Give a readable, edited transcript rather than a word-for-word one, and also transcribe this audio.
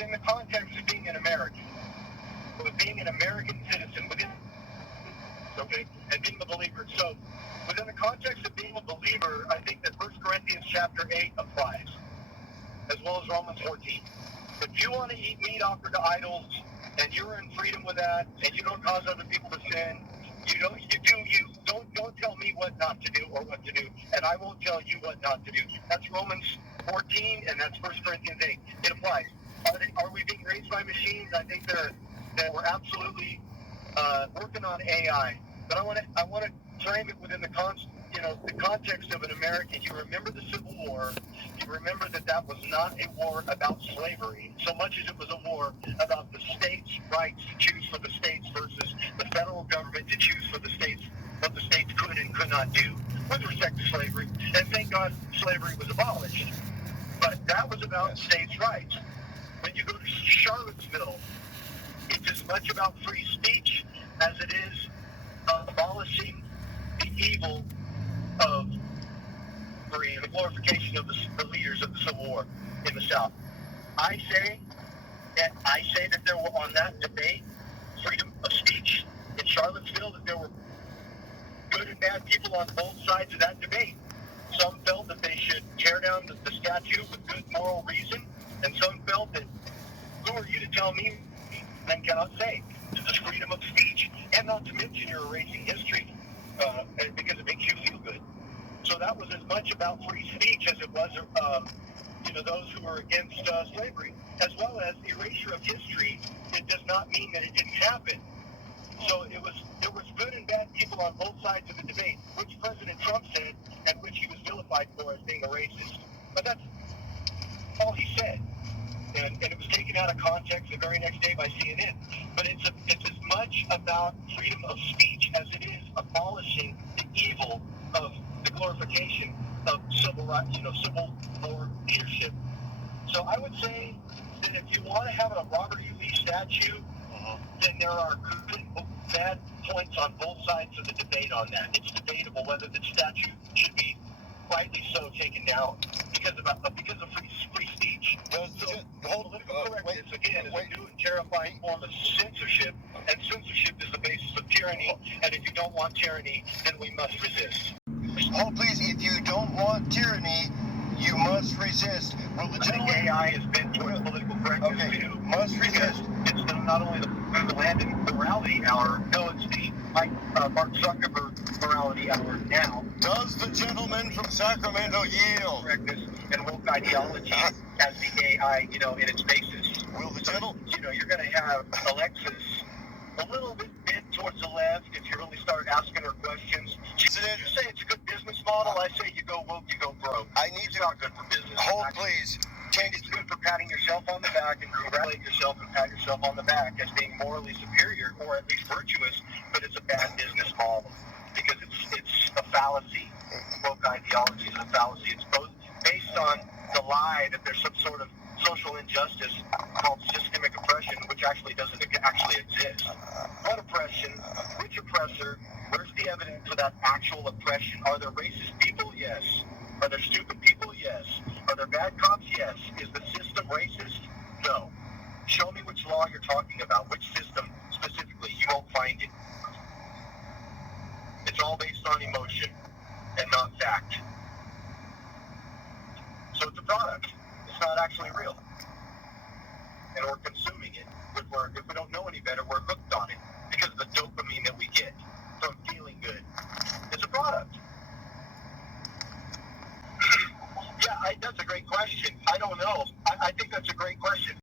within the context of being an American, with being an American citizen, and being a believer. So, within the context of being a believer, I think that 1 Corinthians chapter 8 applies, as well as Romans 14. If you want to eat meat offered to idols, and you're in freedom with that, and you don't cause other people to sin, you do you. Don't tell me what not to do or what to do, and I won't tell you what not to do. That's Romans 14, and that's 1 Corinthians 8. It applies. Are we being raised by machines? I think that we're absolutely working on AI. But I want to frame it within the context of an American. You remember the Civil War. You remember that was not a war about slavery, so much as it was a war about the states' rights to choose for the states versus the federal government to choose for the states what the states could and could not do with respect to slavery. And thank God slavery was abolished. But that was about states' rights. When you go to Charlottesville, it's as much about free speech as it is abolishing the evil of free and the glorification of the leaders of the Civil War in the South. I say that there were, on that debate, freedom of speech in Charlottesville, that there were good and bad people on both sides of that debate. Some felt that they should tear down the statue with good moral reason, and some felt that, who are you to tell me men cannot say? This is freedom of speech, and not to mention you're erasing history because it makes you feel good. So that was as much about free speech as it was, those who were against slavery, as well as erasure of history. It does not mean that it didn't happen. So there was good and bad people on both sides of the debate, which President Trump said, and which he was vilified for as being a racist. But that's all he said. And it was taken out of context the very next day by CNN. But it's as much about freedom of speech as it is abolishing the evil of the glorification of civil war leadership. So I would say that if you want to have a Robert E. Lee statue, then there are good and bad points on both sides of the debate on that. It's debatable whether the statue should be rightly so taken down because of free speech. Political correctness, again, is a new and terrifying form of censorship, and censorship is the basis of tyranny, and if you don't want tyranny, then we must resist. Hold, please. If you don't want tyranny, you must resist. Well, the AI has been towards political correctness too. Must resist. It's not only the Landon morality hour, no, it's the Mark Zuckerberg morality hour now. Does the gentleman from Sacramento yield? Correctness and woke ideology as the AI, in its basis. Will the gentleman? You're going to have Alexis a little bit bent towards the left if you really start asking her questions. You say it's a good business model. I say you go woke, you go broke. It's not good for business. Hold, please. It's good for patting yourself on the back and congratulate yourself and pat yourself on the back as being morally superior or at least virtuous, but it's a bad business model because it's a fallacy. Woke ideology is a fallacy. It's both based on the lie that there's some sort of social injustice called systemic oppression, which actually doesn't actually exist. What oppression? Which oppressor? Where's the evidence for that actual oppression? Are there racist people? Yes. Are there stupid people? Yes. Are there bad cops? Yes. Is the system racist? No. Show me which law you're talking about. Which system specifically? You won't find it. It's all based on emotion and not fact. So it's a product. It's not actually real. And we're consuming it. If we don't know any better, we're hooked on it because of the dopamine that we get from feeling good. It's a product. Yeah, that's a great question. I don't know. I think that's a great question.